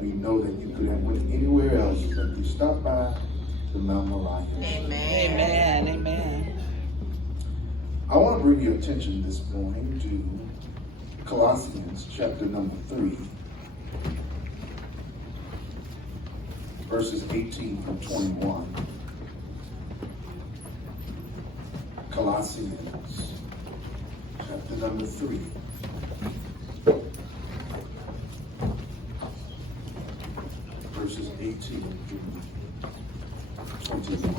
We know that you could have went anywhere else, but you stopped by the Mount Moriah. Amen. Amen. Amen. I want to bring your attention this morning to Colossians chapter number 3, verses 18 through 21. Colossians chapter number 3. Verses 18 through 21.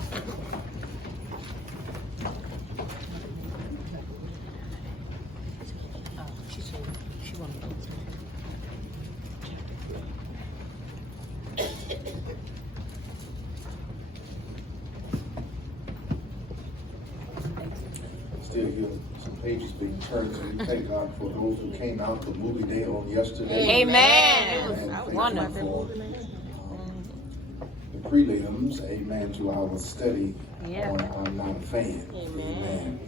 Still hear some pages being turned, so we thank God for those who came out to movie day on yesterday. Amen. And It was wonderful. The prelims, amen, to our study on I'm Not a Fan. Amen.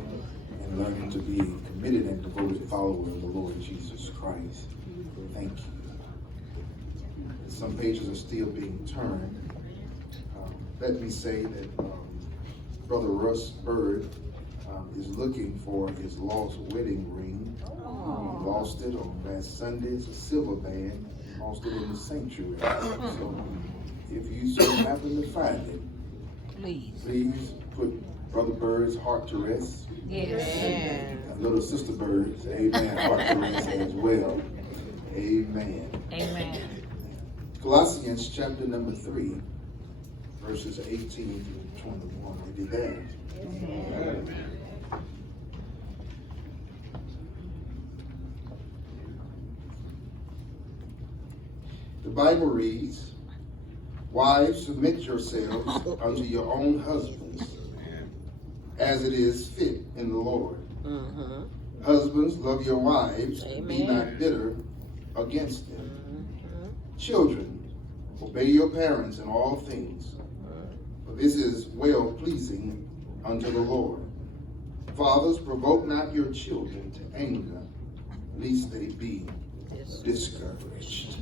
And learning to be a committed and devoted follower of the Lord Jesus Christ. Thank you. Some pages are still being turned. Let me say that Brother Russ Bird is looking for his lost wedding ring. He lost it on last Sunday. It's a silver band. He lost it in the sanctuary. So if you so happen to find it, please put Brother Bird's heart to rest. Yes. And little Sister Bird's, amen, heart to rest as well. Amen. Amen. Colossians chapter number 3, verses 18 through 21. We did that. Amen. The Bible reads, "Wives, submit yourselves unto your own husbands, as it is fit in the Lord. Husbands, love your wives, and be not bitter against them. Children, obey your parents in all things, for this is well pleasing unto the Lord. Fathers, provoke not your children to anger, lest they be discouraged."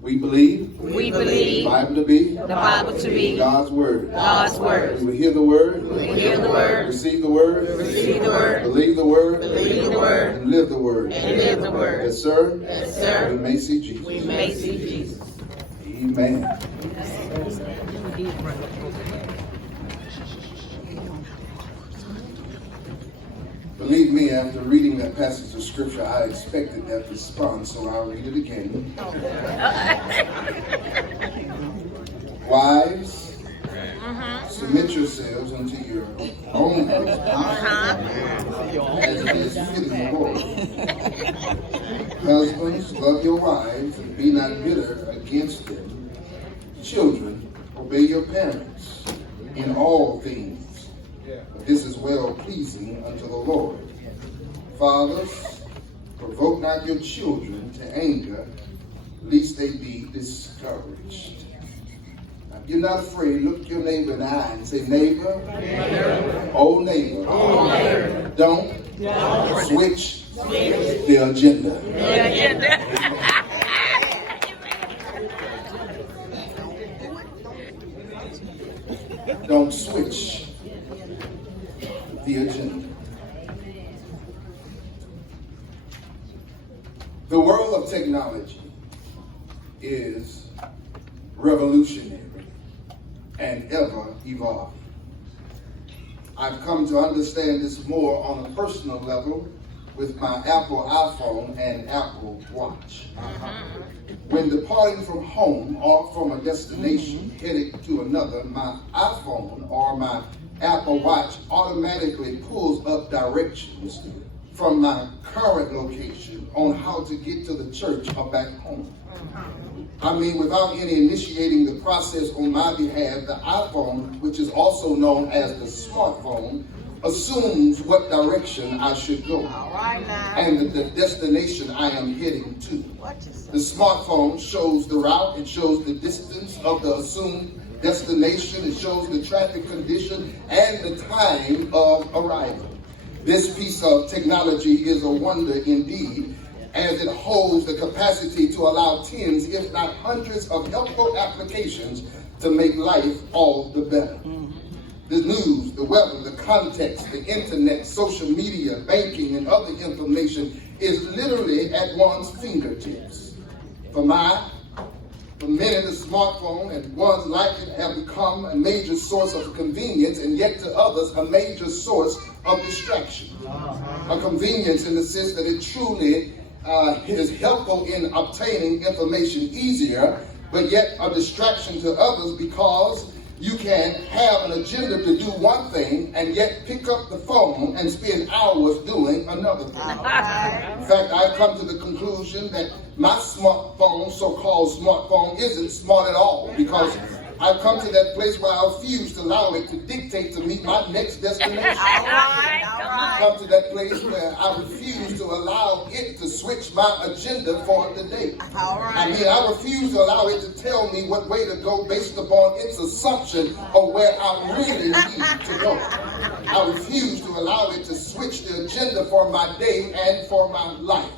We believe. We believe. The Bible to be. The Bible to be. God's word. God's word. We will hear the word. We will hear the word. Receive the word. Receive the word. Believe the word. Believe the word. And live the word. And live the word. Yes, sir. Yes, sir. We may see Jesus. We may see Jesus. Amen. Believe me, after reading that passage of scripture, I expected that response, so I'll read it again. Wives, submit yourselves unto your own husbands, as it is fitting the Lord. Husbands, love your wives, and be not bitter against them. Children, obey your parents in all things. This is well pleasing unto the Lord. Fathers, provoke not your children to anger, lest they be discouraged. Now, if you're not afraid, look your neighbor in the eye and say, "Neighbor, oh neighbor, don't switch the agenda." Don't switch the agenda. The world of technology is revolutionary and ever evolving. I've come to understand this more on a personal level with my Apple iPhone and Apple Watch. When departing from home or from a destination headed to another, my iPhone or my Apple Watch automatically pulls up directions from my current location on how to get to the church or back home. I mean, without any initiating the process on my behalf, the iPhone, which is also known as the smartphone, assumes what direction I should go and the destination I am heading to. The smartphone shows the route, it shows the distance of the assumed destination, it shows the traffic condition and the time of arrival. This piece of technology is a wonder indeed, as it holds the capacity to allow tens, if not hundreds, of helpful applications to make life all the better. The news, the weather, the context, the internet, social media, banking, and other information is literally at one's fingertips. For many, the smartphone and one's life have become a major source of convenience, and yet to others, a major source of distraction. A convenience in the sense that it truly is helpful in obtaining information easier, but yet a distraction to others because you can have an agenda to do one thing and yet pick up the phone and spend hours doing another thing. In fact, I've come to the conclusion that my smartphone, so-called smartphone, isn't smart at all, because I've come to that place where I refuse to allow it to dictate to me my next destination. I've come to that place where I refuse to allow it to switch my agenda for the day. I refuse to allow it to tell me what way to go based upon its assumption of where I really need to go. I refuse to allow it to switch the agenda for my day and for my life.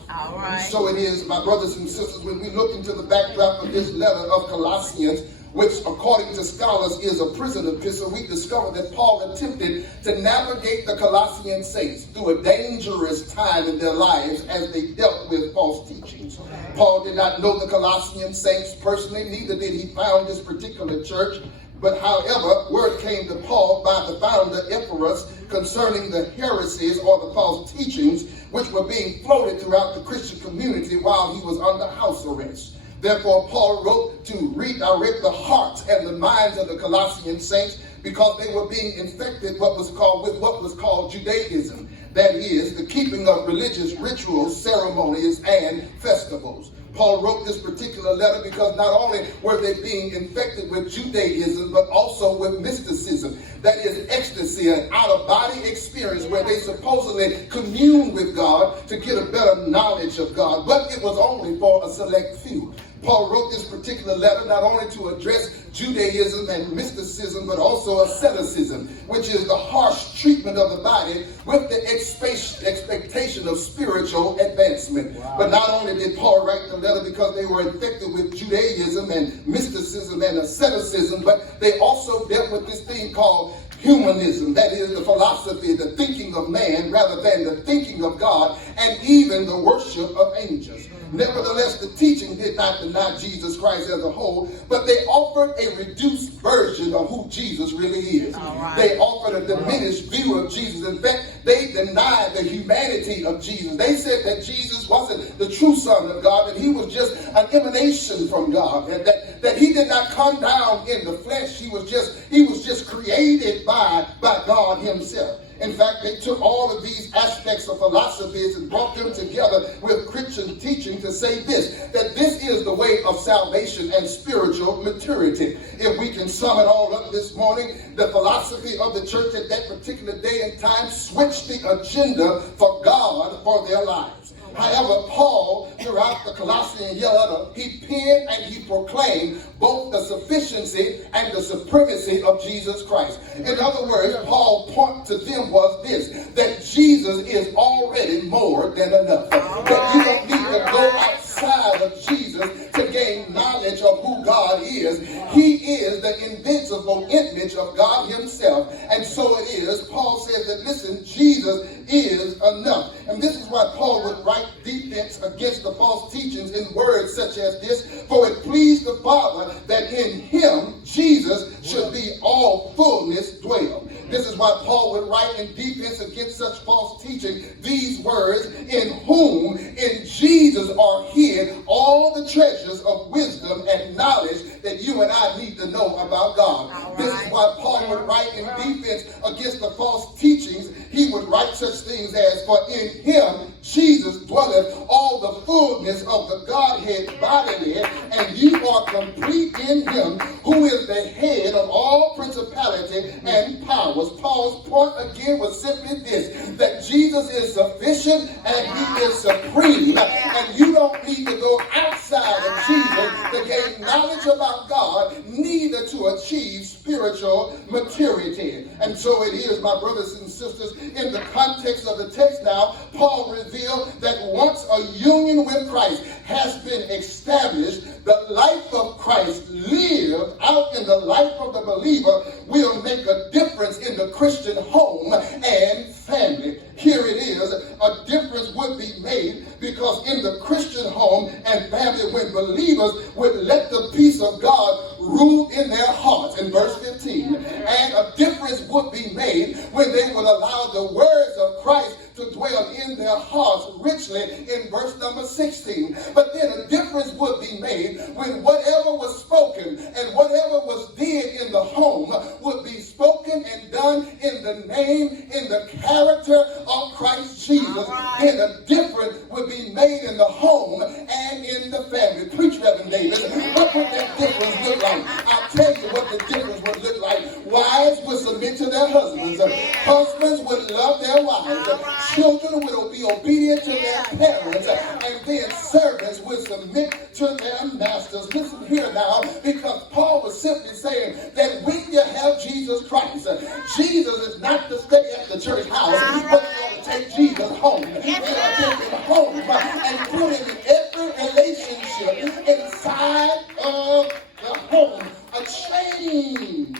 So it is, my brothers and sisters, when we look into the backdrop of this letter of Colossians, which according to scholars is a prison epistle, we discover that Paul attempted to navigate the Colossian saints through a dangerous time in their lives as they dealt with false teachings. Paul did not know the Colossian saints personally, neither did he found this particular church. But however, word came to Paul by the founder Ephorus concerning the heresies or the false teachings which were being floated throughout the Christian community while he was under house arrest. Therefore, Paul wrote to redirect the hearts and the minds of the Colossian saints because they were being infected with what was called Judaism. That is, the keeping of religious rituals, ceremonies, and festivals. Paul wrote this particular letter because not only were they being infected with Judaism, but also with mysticism. That is ecstasy, an out-of-body experience where they supposedly commune with God to get a better knowledge of God. But it was only for a select few. Paul wrote this particular letter not only to address Judaism and mysticism, but also asceticism, which is the harsh treatment of the body with the expectation of spiritual advancement. Wow. But not only did Paul write the letter because they were infected with Judaism and mysticism and asceticism, but they also dealt with this thing called humanism, that is the philosophy, the thinking of man rather than the thinking of God, and even the worship of angels. Nevertheless, the teaching did not deny Jesus Christ as a whole, but they offered a reduced version of who Jesus really is. They offered a diminished view of Jesus. In fact, they denied the humanity of Jesus. They said that Jesus wasn't the true Son of God, that he was just an emanation from God, and that he did not come down in the flesh. He was just created by God himself. In fact, they took all of these aspects of philosophies and brought them together with Christian teaching to say this, that this is the way of salvation and spiritual maturity. If we can sum it all up this morning, the philosophy of the church at that particular day and time switched the agenda for God for their lives. However, Paul, throughout the Colossian letter, he penned and he proclaimed both the sufficiency and the supremacy of Jesus Christ. In other words, Paul's point to them was this, that Jesus is already more than enough. That you don't need to go outside of Jesus to gain knowledge of who God is. He is the invincible image of God himself. And so it is. Paul says that, listen, Jesus is enough. And this is why Paul would write defense against the false teachings in words such as this, for it pleased the Father that in him, Jesus, should be all fullness dwell. This is why Paul would write in defense against such false teaching these words, in whom, in Jesus are hid all the treasures of wisdom and knowledge that you and I need to know about God. This is why Paul would write in defense against the false teachings. He would write such things as, for in him, Jesus dwelleth all the fullness of the Godhead bodily, and ye are complete in him, who is the head of all principality and powers. Paul's point again was simply this, that Jesus is sufficient and he is supreme, and you don't need to go outside of Jesus to gain having knowledge about God, neither to achieve spiritual maturity. And so it is, my brothers and sisters, in the context of the text now, Paul revealed that once a union with Christ has been established, the life of Christ lived out in the life of the believer will make a difference in the Christian home and family. Here it is, a difference would be made because in the Christian home and family, when believers would let the peace of God rule in their hearts, in verse 15, and a difference would be made when they would allow the words of Christ to dwell in their hearts richly in verse number 16. But then a difference would be made when whatever was spoken and whatever was did in the home would be spoken and done in the name, in the character of Christ Jesus. Then a difference would be made in the home and in the family. Preach, Reverend David. What would that difference look like? I'll tell you what the difference would look like. Wives would submit to their husbands. Husbands would love their wives. Children would be obedient to their parents. And then servants would submit to their masters. Listen here now, because Paul was simply saying that when you have Jesus Christ, Jesus is not to stay at the church house, but you ought to take Jesus home. You ought to take him home and put him in every relationship inside of the home. A change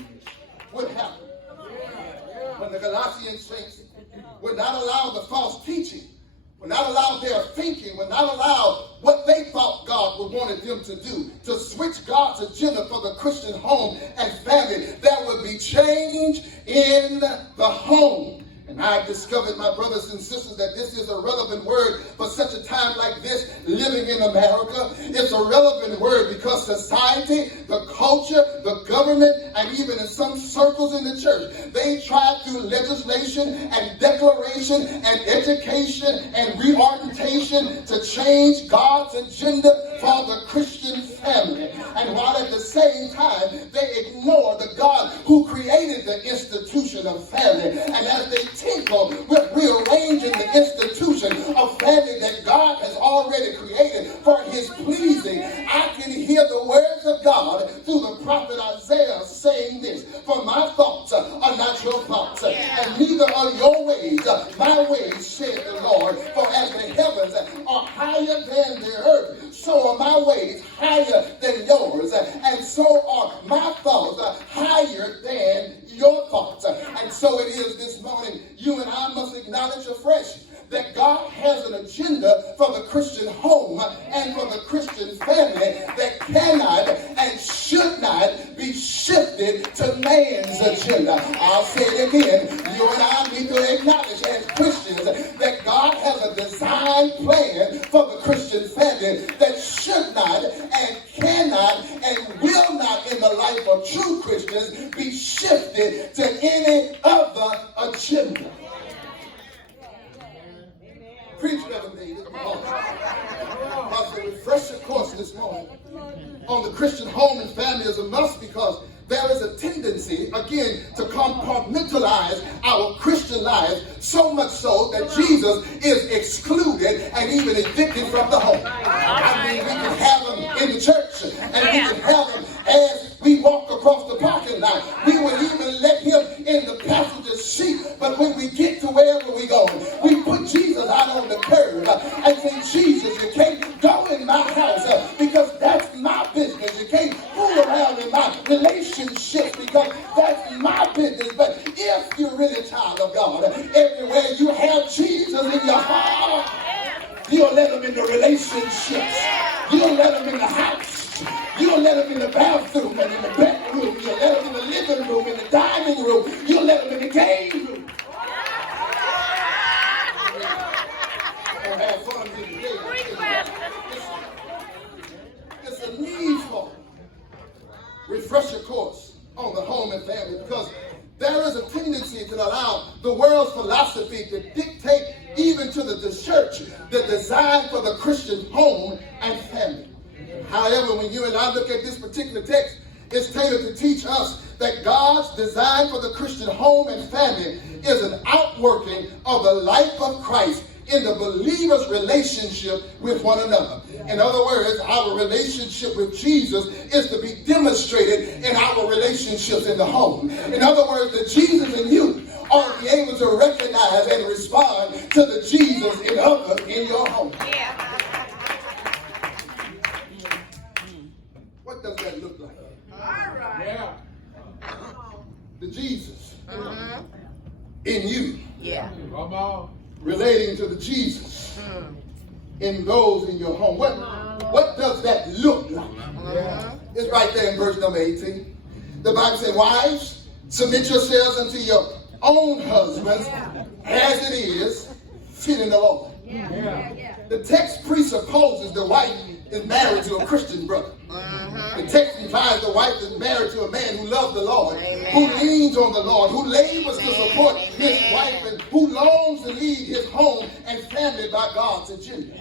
would happen when the Galatian saints would not allow the false teaching, would not allow their thinking, would not allow what they thought God would wanted them to do, to switch God's agenda for the Christian home and family. There would be change in the home. And I've discovered, my brothers and sisters, that this is a relevant word for such a time like this, living in America. It's a relevant word because society, the culture, the government, and even in some circles in the church, they try through legislation and declaration and education and reorientation to change God's agenda for the Christian family. And while at the same time, they ignore the God who created the institution of family. And as they tinkle with rearranging the institution of family that God has already created for his pleasing, I can hear the words of God through the prophet Isaiah saying this: for my thoughts are not your thoughts, and neither are your ways my ways, said the Lord. For as the heavens are higher than the earth, so are my ways higher than yours, and so are my thoughts higher than your thoughts. And so it is this morning, you and I must acknowledge afresh that God has an agenda for the Christian home and for the Christian family that cannot and should not be shifted to man's agenda. I'll say it again. You and I need to acknowledge as Christians that God has a design plan for the Christian family that should not and cannot and will not in the life of true Christians be shifted to any other agenda. Preach, Reverend David. I'll refresh your course this morning on the Christian home and family as a must, because there is a tendency, again, to compartmentalize our Christian lives, so much so that Jesus is excluded and even evicted from the home. I mean, we can have him in the church, and we can have him as we walk across the parking lot. We would even let him in the passenger seat, but when we get to wherever we go, we put Jesus out on the curb and say, Jesus, you can't go in my house because that's my business. You can't fool around in my relationship because that's my business. But if you're really a child of God, everywhere you have Jesus in your heart, you'll let him in the relationships. You'll let him in the house. You'll let him in the bathroom and in the bedroom. You'll let him in the living room, in the dining room. You'll let him in the game room. I'll have fun with you today. It's a need for refresher course on the home and family, because there is a tendency to allow the world's philosophy to dictate even to the church the design for the Christian home and family. However, when you and I look at this particular text, it's tailored to teach us that God's design for the Christian home and family is an outworking of the life of Christ in the believer's relationship with one another. In other words, our relationship with Jesus is to be demonstrated in our relationships in the home. In other words, the Jesus in you ought to be able to recognize and respond to the Jesus in others in your home. What does that look like? All right. Yeah. The Jesus in you. Yeah. Relating to the Jesus in those in your home. What does that look like? It's right there in verse number 18. The Bible says, wives, submit yourselves unto your own husbands as it is fit in the Lord. The text presupposes the wife is married to a Christian brother. The text implies the wife is married to a man who loves the Lord, who leans on the Lord, who labors to support his wife, and who longs to lead his home and family by God's agenda.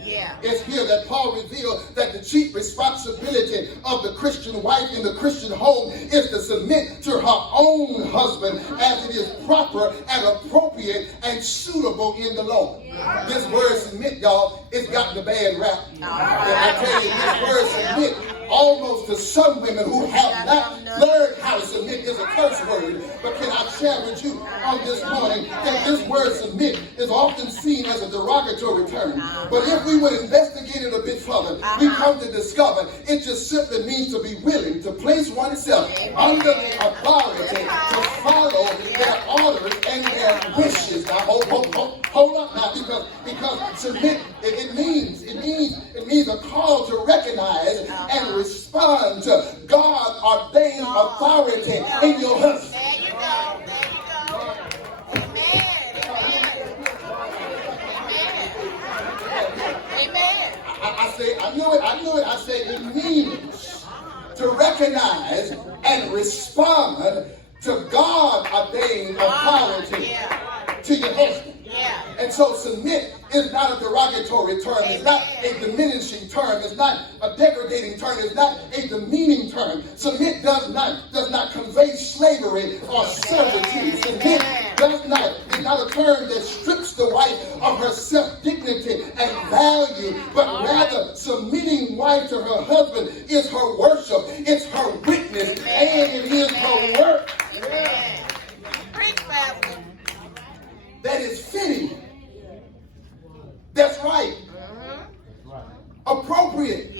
It's here that Paul revealed that the chief responsibility of the Christian wife in the Christian home is to submit to her own husband as it is proper and appropriate and suitable in the Lord. This word submit, y'all, it's gotten a bad rap. I tell you, this word submit, almost to some women who have not learned how to submit, is a curse word. But can I share with you on this morning that this word submit is often seen as a derogatory term. But if we would investigate it a bit further, we come to discover it just simply means to be willing to place oneself under the authority to follow their orders and their wishes. Now hold up now, because submit it means a call to recognize and respond to God ordained authority in your husband. There you go. Amen. I knew it. I say it means to recognize and respond to God ordained authority to your husband. And so submit is not a derogatory term. It's not a diminishing term. It's not a degrading term. It's not a demeaning term. Submit does not convey slavery or servitude. Submit is not a term that strips the wife of her self-dignity and value, but rather submitting wife to her husband is her worship, it's her witness, and it is her work. Preach, Pastor. That is fitting. That's right. Appropriate.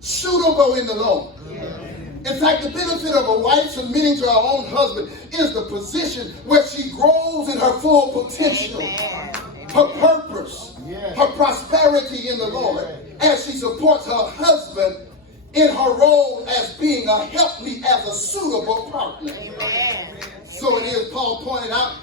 Suitable in the Lord. In fact, the benefit of a wife submitting to her own husband is the position where she grows in her full potential, her purpose, her prosperity in the Lord, as she supports her husband in her role as being a helpmeet, as a suitable partner. So it is, Paul pointed out,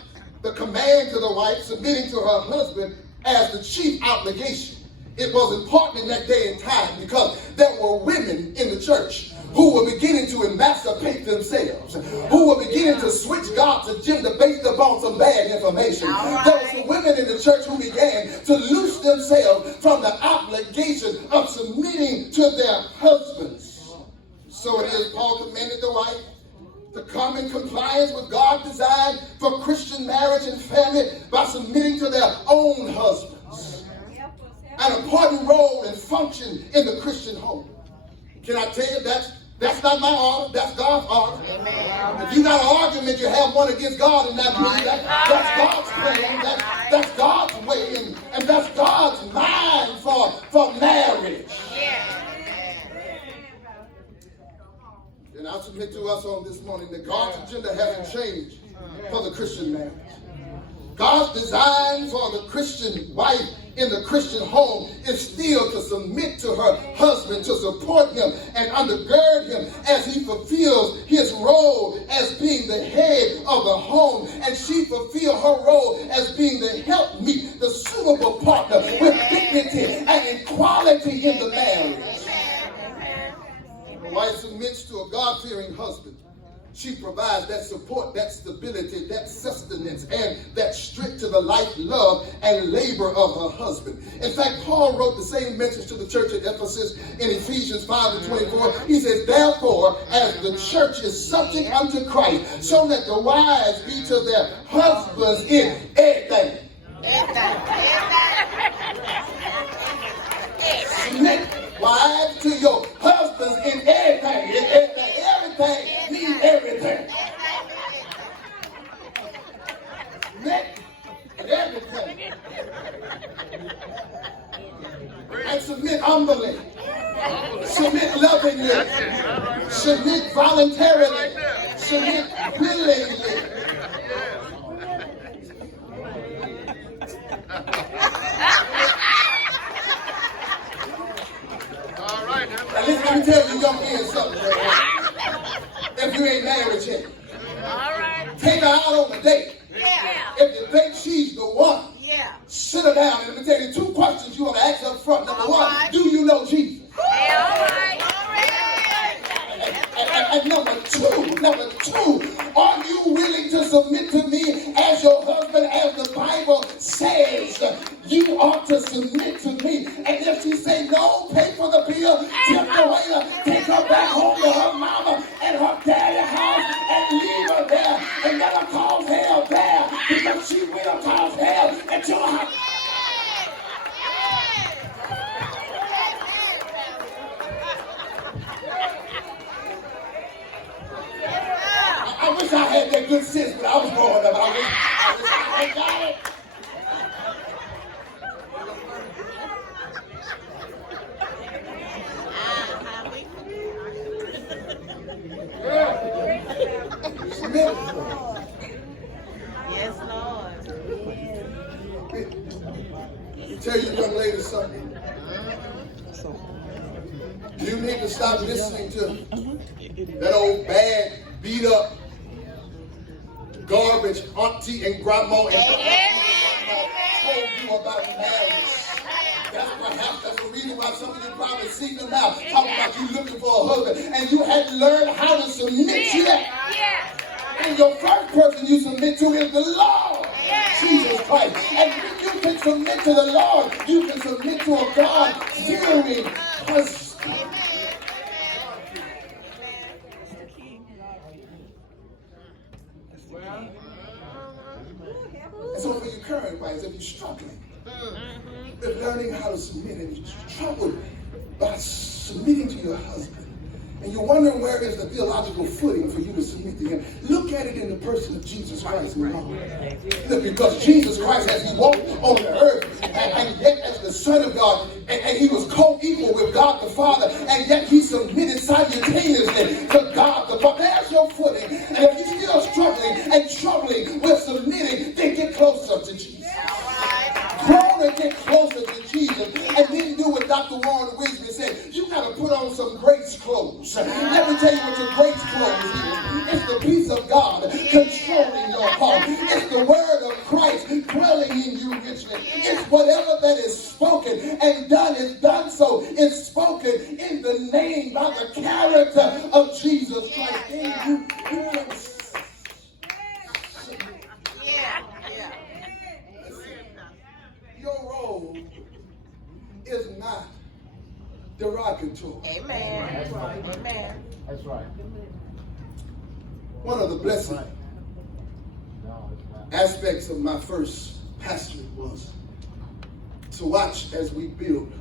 the command to the wife submitting to her husband as the chief obligation. It was important in that day and time because there were women in the church who were beginning to emancipate themselves, who were beginning to switch God's agenda based upon some bad information. There were some women in the church who began to loose themselves from the obligation of submitting to their husbands. So it is, Paul commanded the wife to come in compliance with God's design for Christian marriage and family by submitting to their own husbands. An important role and function in the Christian home. Can I tell you that's not my order, that's God's order. If you got an argument you have one against God in that meeting, that's God's plan, that's God's way, and that's God's mind for marriage. And I submit to us on this morning that God's agenda hasn't changed for the Christian marriage. God's design for the Christian wife in the Christian home is still to submit to her husband, to support him and undergird him as he fulfills his role as being the head of the home, and she fulfills her role as being the helpmeet, the suitable partner with dignity and equality in the marriage. The wife submits to a God-fearing husband. She provides that support, that stability, that sustenance, and that strength to the life, love, and labor of her husband. In fact, Paul wrote the same message to the church at Ephesus in Ephesians 5:24. He says, therefore, as the church is subject unto Christ, so let the wives be to their husbands in everything. Submit, wives, to your husbands in everything. Everything means everything. Submit in everything. And submit humbly. Submit lovingly. Submit voluntarily. Submit willingly. All right. Now let me tell you, young men, something. If you ain't married yet, take her out on a date. If you think she's the one, sit her down and let me tell you 2 questions you want to ask up front. Number 1, do you know Jesus? And number two, are you willing to submit to me as your husband, as the Bible says you ought to submit to me? And if she say no, pay for the bill, tip the waiter, take her back home to her mama and her daddy house and leave her there and let her cause hell there, because she will cause hell at your house. I wish I had that good sense when I was growing up. I wish I got it. Submit. Yes, Lord. Tell you young ladies something. You need to stop listening to that old bad, beat up, garbage auntie and grandma and told you about marriage. That's the reason why some of you probably see them now talking about you looking for a husband, and you had to learn how to submit to that. And your first person you submit to is the Lord, Jesus Christ. And when you can submit to the Lord, you can submit to a God-fearing husband. And so for your current wives, if you're struggling with learning how to submit and you're troubled by submitting to your husband, and you're wondering where is the theological footing for you to submit to him, look at it in the person of Jesus Christ. Look, because Jesus Christ, as he walked on the earth, and yet as the Son of God, and he was co-equal with God the Father, and yet he submitted simultaneously to God the Father. There's your footing. And if you're still struggling and troubling with submitting, then get closer to Jesus. Grow and get closer to Jesus. And then do what Dr. Warren Wisdom said. You got to put on some grace clothes. Let me tell you what your grace clothes is. It's the peace of God controlling your heart. It's the word of Christ dwelling in you richly. It's whatever that is spoken and done is done so. It's spoken in the name by the character of Jesus Christ. And you can your role is not derogatory. Amen. That's right. Amen. That's right. One of the blessed aspects of my first pastorate was to watch as we build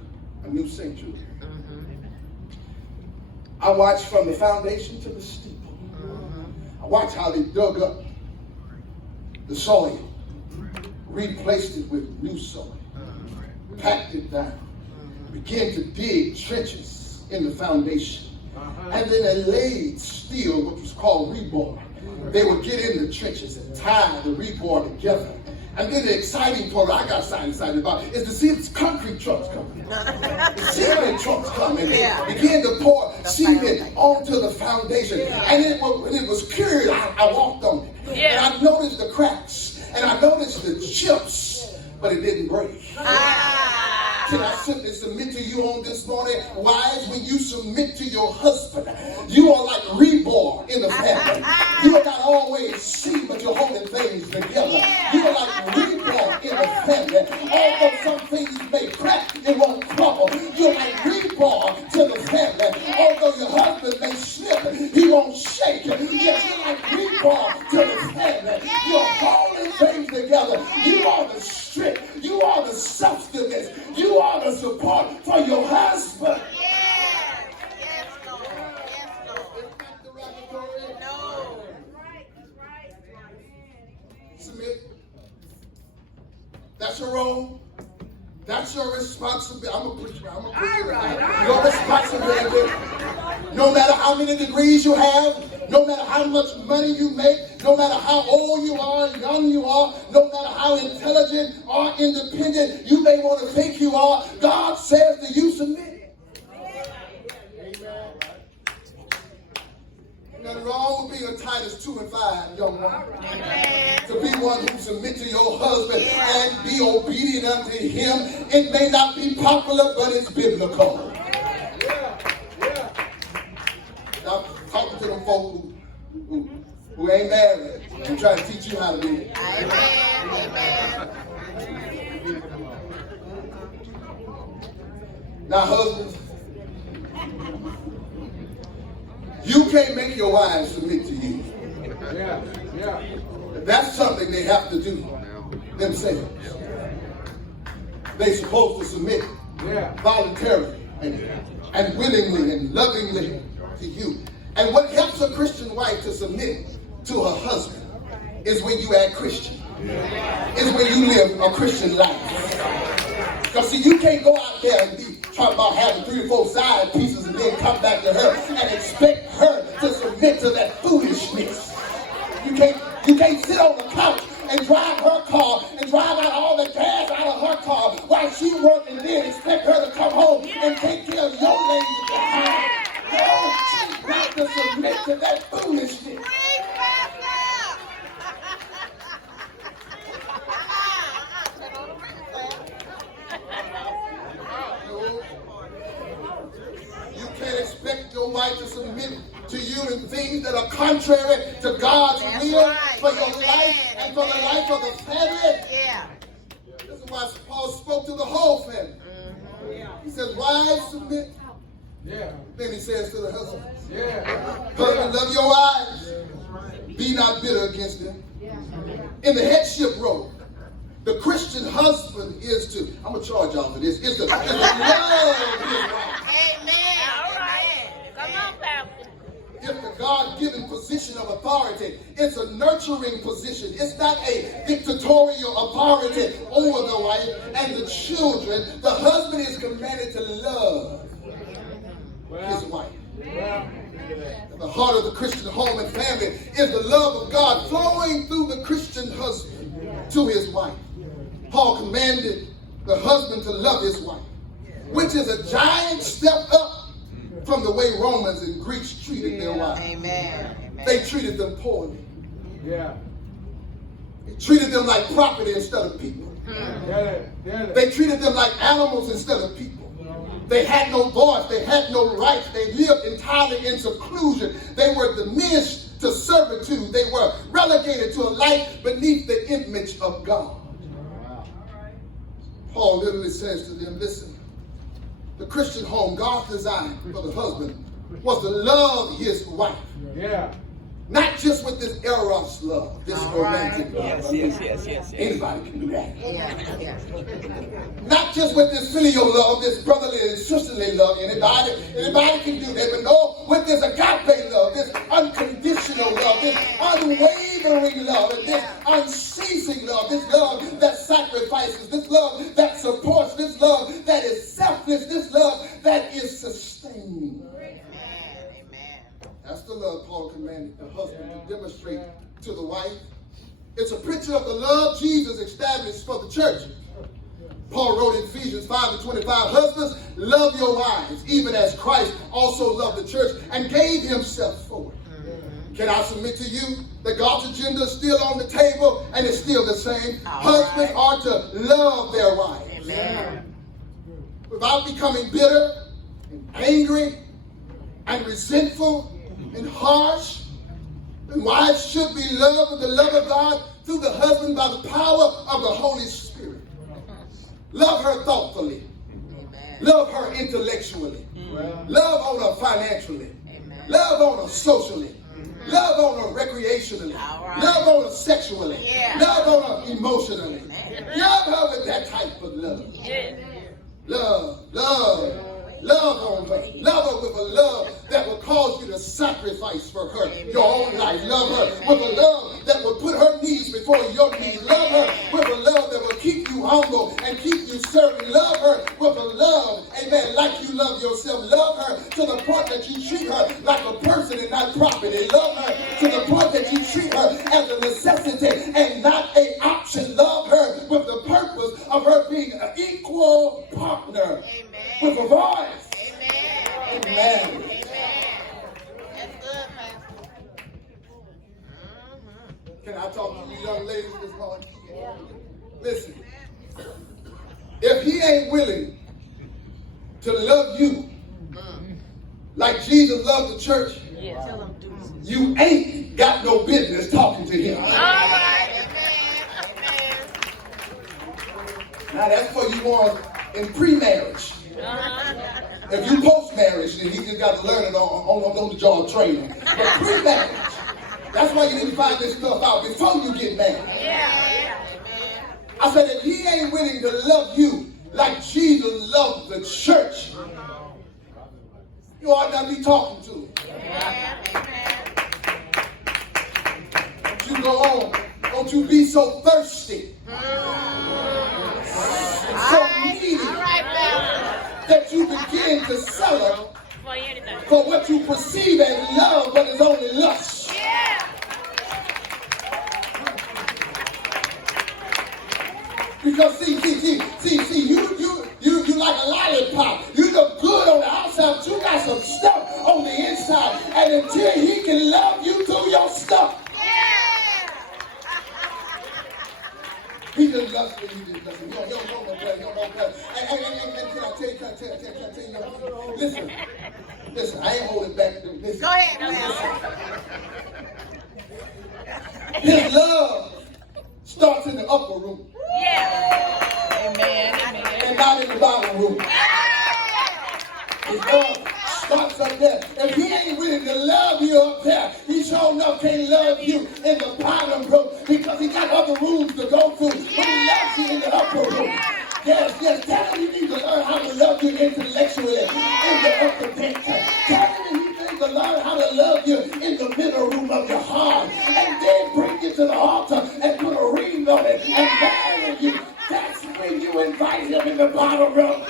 a new sanctuary. I watched from the foundation to the steeple. I watched how they dug up the soil, replaced it with new soil, packed it down, began to dig trenches in the foundation, and then they laid steel, which was called rebar. They would get in the trenches and tie the rebar together. And then the exciting part I got excited about is to see if concrete trucks coming. The cement trucks coming. Begin to pour cement onto the foundation. And when it was cured, I walked on it. And I noticed the cracks. And I noticed the chips. But it didn't break. Can I simply submit to you on this morning? Wives, when you submit to your husband, you are like rebar in the family. You are not always seen, but you're holding things together. You are like rebar in the family. Although some things may crack, it won't crumble. You're like rebar to the family. Although your husband may slip, he won't shake. Yes, you're like rebar to the family. You're holding things together. You are the strength. You are the substance. You are the support for your husband. Jerome, that's your responsibility. I'm a preacher. Your responsibility. No matter how many degrees you have, no matter how much money you make, no matter how old you are, young you are, no matter how intelligent or independent you may want to think you are, God says that you submit. Nothing wrong with being a Titus 2 and 5 young woman. To be one who submit to your husband and be obedient unto him. It may not be popular, but it's biblical. I'm talking to them folk who ain't married and trying to teach you how to do it. Now, husbands, you can't make your wives submit to you. That's something they have to do themselves. They're supposed to submit voluntarily and willingly and lovingly to you. And what helps a Christian wife to submit to her husband is when you act Christian. Is when you live a Christian life. Because see, you can't go out there and be talking about having 3 or 4 side pieces and then come back to her and expect her to submit to that foolishness. You can't sit on the couch and drive her car and drive out all the gas out of her car while she working, and then expect her to come home and take care of your ladies at the house. No, she's got to submit to that foolishness. You can't expect your wife to submit to you in things that are contrary to God's will for your life and for the life of the family. This is why Paul spoke to the whole family. He says, wives, submit. Then he says to the husband, husband, love your wives. Be not bitter against them. In the headship role, the Christian husband is to, I'm going to charge y'all for this, is to love his wife. It's the God-given position of authority. It's a nurturing position. It's not a dictatorial authority over the wife and the children. The husband is commanded to love his wife. At the heart of the Christian home and family is the love of God flowing through the Christian husband to his wife. Paul commanded the husband to love his wife, which is a giant step up from the way Romans and Greeks treated their wives. They treated them poorly. They treated them like property instead of people. They treated them like animals instead of people. They had no voice. They had no rights. They lived entirely in seclusion. They were diminished to servitude. They were relegated to a life beneath the image of God. Paul literally says to them, listen, the Christian home, God's design for the husband was to love his wife. Not just with this eros love, this romantic love. Yes. Anybody can do that. Not just with this filial love, this brotherly and sisterly love. Anybody can do that. But no, with this agape love, this unconditional love, this unwavering love, and this unceasing love, this love that sacrifices, this love that supports, this love that is selfless, this love that is sustaining. That's the love Paul commanded the husband to demonstrate to the wife. It's a picture of the love Jesus established for the church. Paul wrote in Ephesians 5:25, husbands, love your wives, even as Christ also loved the church and gave himself for it. Can I submit to you that God's agenda is still on the table and it's still the same? Husbands are to love their wives. Without becoming bitter and angry and resentful and harsh. And wives should be loved with the love of God through the husband by the power of the Holy Spirit. Love her thoughtfully. Love her intellectually. Love on her financially. Love on her socially. Love on her recreationally. Love on her sexually. Love on her emotionally. Love her with that type of love. Love on her. Love her with a love that will cause you to sacrifice for her your own life. Love her with a love that will put her needs before your needs. Love her with a love that will keep you humble Love her to the point that you treat her like a person and not property. Love her to the point that you treat her as a necessity and not an option. Love her with the purpose of her being an equal partner with a voice. Amen. Amen. Can I talk to you young ladies this morning? Listen, if he ain't willing to love you like Jesus loved the church, you ain't got no business talking to him. All right. Now that's for you ones in pre-marriage. If you post-marriage, then he just got to learn it on the job training. But pre-marriage, that's why you need to find this stuff out before you get married. I said, if he ain't willing to love you like Jesus loved the church, you ought not be talking to him. Don't you go on. Don't you be so thirsty, so needy, that you begin to settle for what you perceive as love, but is only lust. Because see, you like a lollipop. You look good on the outside, but you got some stuff on the inside. And until he can love you through your stuff, he just loves you. He just loves you. You don't know no better. You don't know better. And can I tell you? Listen. I ain't holding back. Listen. Go ahead, His love starts in the upper room. Amen. And not in the bottom room. His love starts up there. If he ain't willing to love you up there, he sure enough can't love you in the bottom room because he got other rooms to go to. But he loves you in the upper room. Yes. Tell him you need to learn how to love you intellectually in the upper deck. Tell him he needs to learn how to love you in the middle room of your heart. And then bring you to the altar and put a ring on it and marry you. That's when you invite him in the bottom room.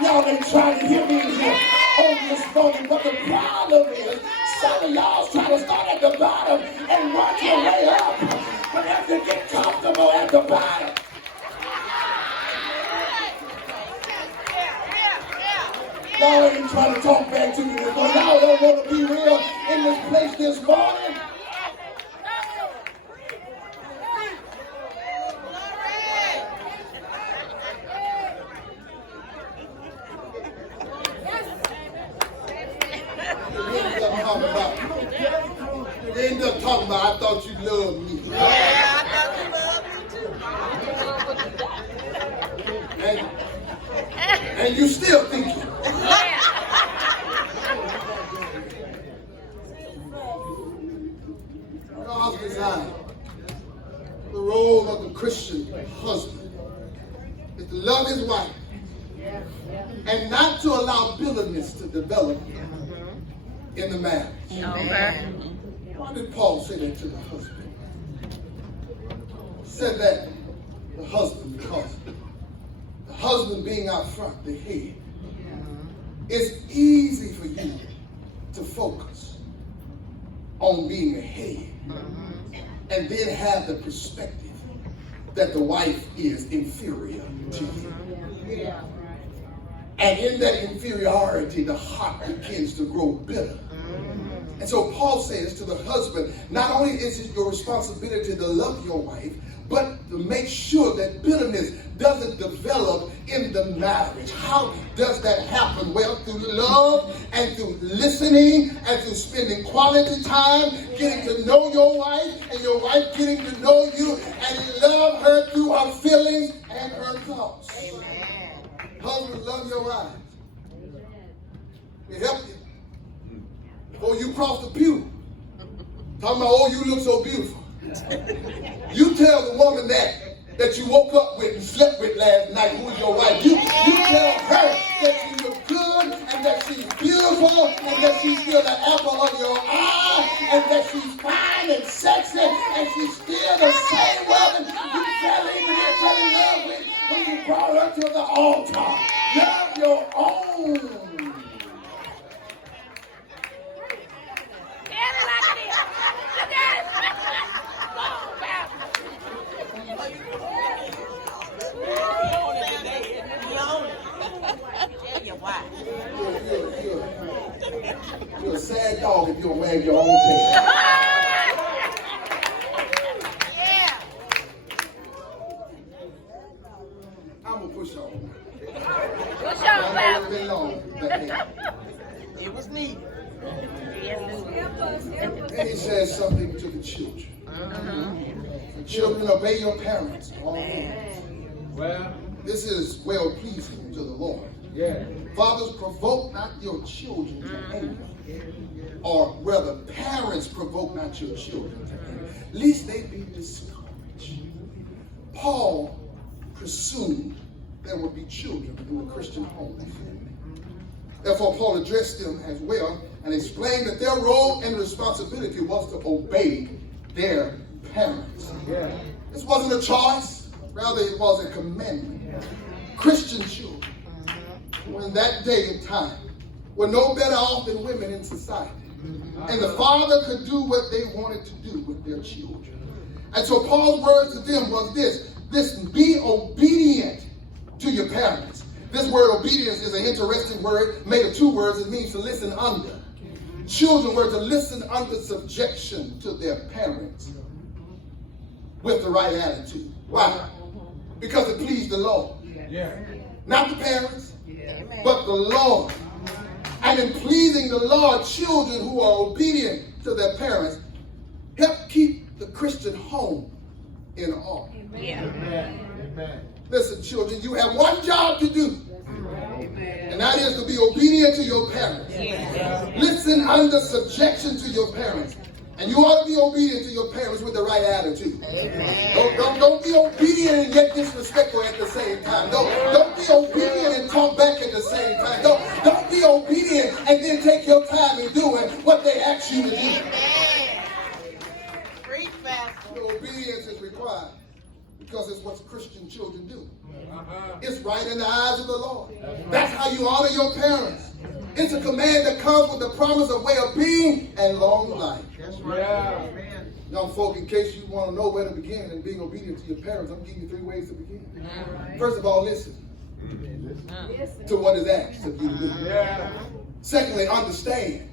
Y'all ain't trying to hear me in here on this morning, but the problem is some of y'all try to start at the bottom and work your way up, but have to get comfortable at the bottom. Y'all ain't trying to talk back to me, but y'all don't want to be real in this place this morning. They end up talking about, I thought you loved me. I thought you loved me too. And you still thinking. God's design, the role of the Christian husband is to love his wife and not to allow bitterness to develop in the marriage. Why did Paul say that to the husband? He said that the husband because the husband being out front, the head, it's easy for you to focus on being the head and then have the perspective that the wife is inferior to you. And in that inferiority, the heart begins to grow bitter. And so Paul says to the husband, not only is it your responsibility to love your wife, but to make sure that bitterness doesn't develop in the marriage. How does that happen? Well, through love and through listening and through spending quality time, getting to know your wife and your wife getting to know you and love her through her feelings and her thoughts. Amen. Husbands, love your wives. It help you. Before you cross the pew, talking about, oh, you look so beautiful. You tell the woman that you woke up with and slept with last night, who is your wife. You tell her that she looks good and that she's beautiful and that she's still the apple of your eye and that she's fine and sexy and she's still the same woman you fell in love with when you brought You're a sad dog if you don't wag your own tail. I'm going to push on. Push I on, know it's been long. It was neat. And he says something to the children. The children, obey your parents. Well, This is well pleasing to the Lord. yeah. Fathers, provoke not your children to anger. Or rather, parents, provoke not your children to anger, lest they be discouraged. Paul presumed there would be children in the Christian home and family. Therefore, Paul addressed them as well and explained that their role and responsibility was to obey their parents. Yeah. This wasn't a choice, rather it was a commandment. Christian children, in that day and time, were no better off than women in society. And the father could do what they wanted to do with their children. And so Paul's words to them was this: listen, be obedient to your parents. This word obedience is an interesting word made of two words. It means to listen under. Children were to listen under subjection to their parents with the right attitude. Why? Because it pleased the Lord. Yeah. Not the parents, but the Lord. And in pleasing the Lord, children who are obedient to their parents help keep the Christian home in order. Amen. Listen, children, you have one job to do, and that is to be obedient to your parents. Listen under subjection to your parents. And you ought to be obedient to your parents with the right attitude. Don't be obedient and yet disrespectful at the same time. Don't be obedient and talk back at the same time. Don't be obedient and then take your time in doing what they ask you to do. Your obedience is required because it's what Christian children do. It's right in the eyes of the Lord. That's how you honor your parents. It's a command that comes with the promise of way of being and long life. Yeah. Young folk, in case you want to know where to begin in being obedient to your parents, I'm giving you 3 ways to begin. First of all, listen to what is asked of you to do. Yeah. Secondly, understand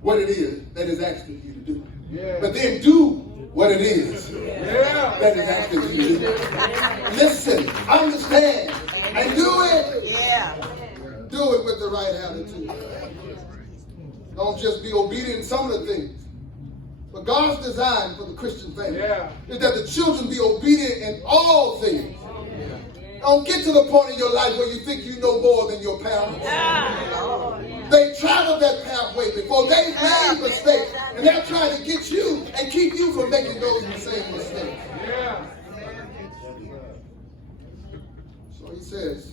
what it is that is asked of you to do. Yeah. But then do what it is Yeah. that is asked of you to do. Listen, understand, and do it. Do it with the right attitude. Don't just be obedient in some of the things. But God's design for the Christian family is that the children be obedient in all things. Don't get to the point in your life where you think you know more than your parents. They traveled that pathway before. They made mistakes. And they're trying to get you and keep you from making those same mistakes. Yeah. So he says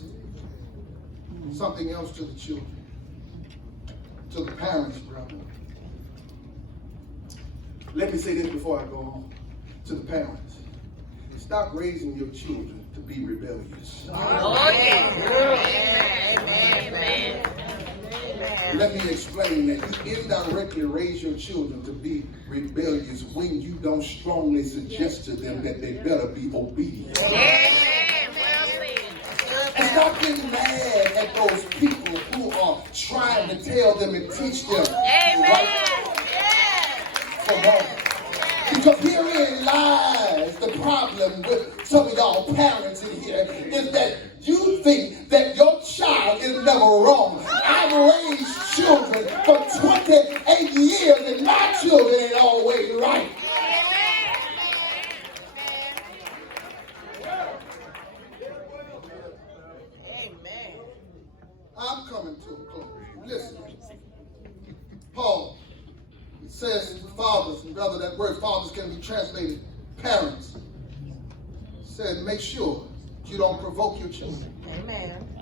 something else to the children, to the parents, brother. Let me say this before I go on. To the parents, stop raising your children to be rebellious. Let me explain that you indirectly raise your children to be rebellious when you don't strongly suggest to them that they better be obedient. And stop getting mad at those people who are trying to tell them and teach them right from home. Because herein lies the problem with some of y'all parents in here, is that you think that your child is never wrong. I've raised children for 28 years and my children ain't always right. I'm coming to a close. Listen. Paul says fathers, and rather that word fathers can be translated parents. Said make sure you don't provoke your children.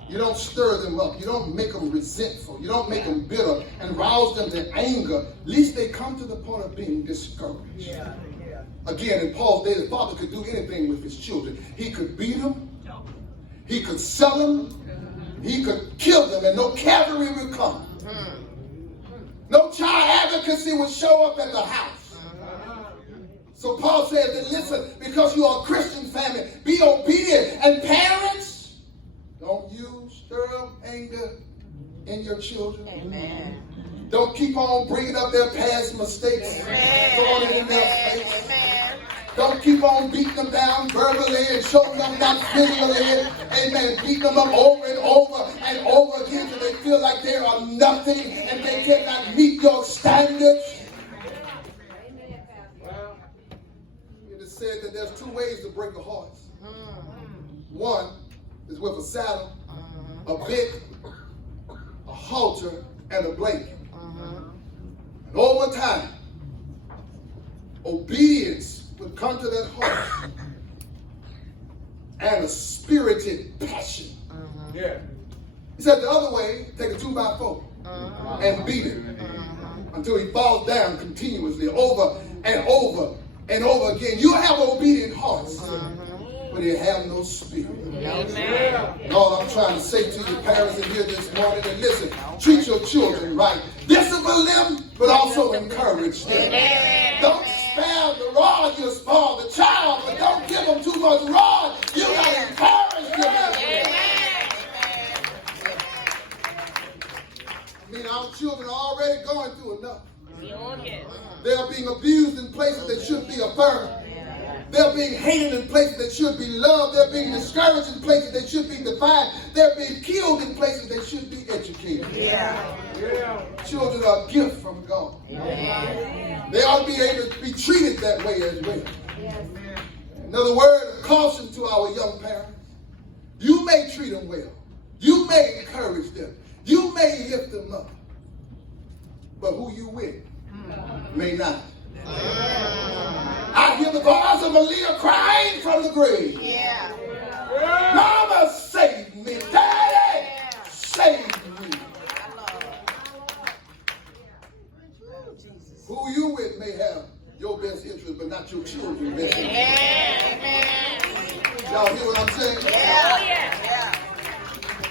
You don't stir them up. You don't make them resentful. You don't make them bitter and rouse them to anger, lest they come to the point of being discouraged. Again, in Paul's day, the father could do anything with his children. He could beat them. He could sell them. He could kill them, and no cavalry would come. No child advocacy would show up at the house. So Paul says that, listen, because you are a Christian family, be obedient. And parents, don't you stir up anger in your children. Don't keep on bringing up their past mistakes, throwing it in their face. Don't keep on beating them down verbally and showing them down physically. Amen. Beating them up over and over and over again until they feel like they are nothing and they cannot meet your standards. Well, It is said that there's 2 ways to break a horse. One is with a saddle, a bit, a halter, and a blanket. And over time, obedience would come to that horse and a spirited passion. yeah. He said the other way, take a 2x4 and beat him until he falls down continuously over and over and over again. You have an obedient horse, but you have no spirit. And all I'm trying to say to you parents in here this morning, and listen, treat your children right. Discipline them, but also encourage them. Don't spare the rod, you spoil the child, but don't give them too much rod. You got to encourage them. I mean, our children are already going through enough. They're being abused in places that should be affirmed. They're being hated in places that should be loved. They're being discouraged in places that should be defined. They're being killed in places that should be educated. Children are a gift from God. They ought to be able to be treated that way as well. Another word of caution to our young parents. You may treat them well. You may encourage them. You may lift them up. But who you with may not. I hear the voice of Malia crying from the grave. Mama, save me. Daddy, save me. Who you with may have your best interest, but not your children's best interest. Y'all hear what I'm saying?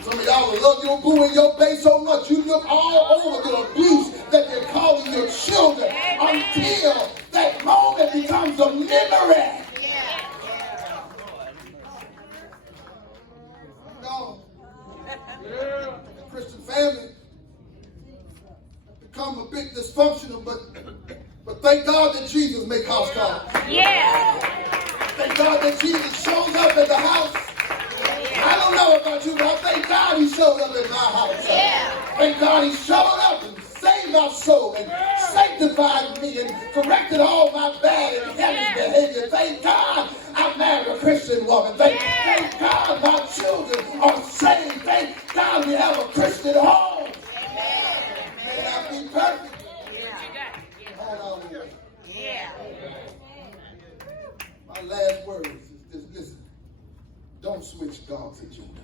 Some of y'all will love your boo and your bae so much you look all over the abuse that they're calling your children until that moment becomes a memory. No. The Christian family become a bit dysfunctional, but thank God that Jesus makes house calls. Thank God that Jesus shows up at the house. I don't know about you, but I thank God he showed up in my house. Thank God he showed up and saved my soul and sanctified me and corrected all my bad and hellish behavior. Thank God I married a Christian woman. Thank God my children are saved. Thank God we have a Christian home. May not be perfect. Hold on. My last words is this: listen. Don't switch dogs at your door.